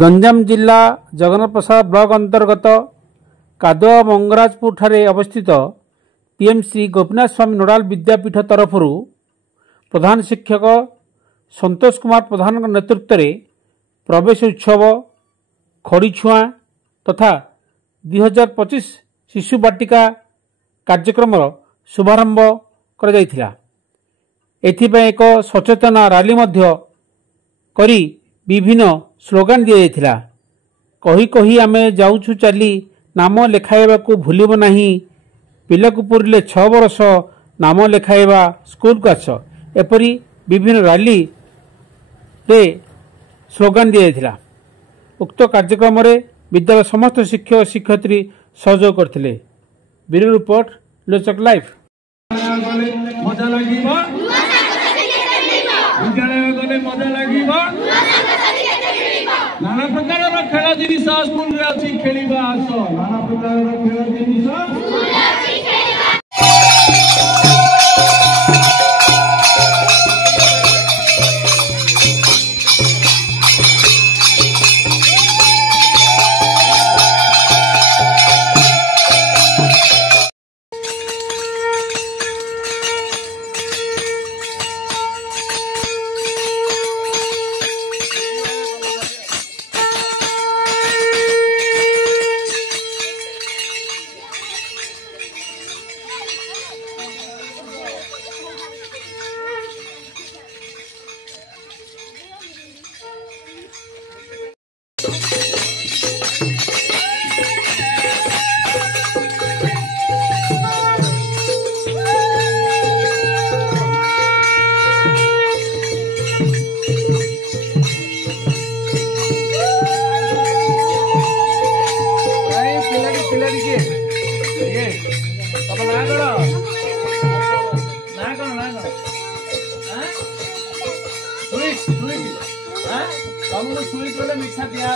गंजाम जिला जगन्नाथ प्रसाद ब्लॉक अंतर्गत कादुआ मंगराजपुर ठारे अवस्थित पीएमसी गोपीनाथ स्वामी नोडाल विद्यापीठ तरफ प्रधान शिक्षक संतोष कुमार प्रधान नेतृत्व में प्रवेश उत्सव खड़ी छुआ तथा 2025 शिशु बाटिका कार्यक्रम शुभारंभ कर एक सचेतना रैली करी विभिन्न स्लोगान दि जाइथिला। कही कही आमे जाउछु चली नाम लेखाइबा को भूलिब नाही, पिलाकु पुरिले 6 वर्ष नाम लेखाइबा स्कूल को आस, एपरी विभिन्न रैली रे स्लोगान दि जाइथिला। उक्त कार्यक्रम रे विद्यालय समस्त शिक्षक शिक्षयित्री सहयोग करथिले। ब्यूरो रिपोर्ट लोचक लाइफ। मजा लागिबो विद्यालय गले मजा लागिबो नाना प्रकार खेल जिनिस स्कूल अच्छी खेलिबा आस नाना प्रकार खेल जिनिस सुई सुई मिठा दिया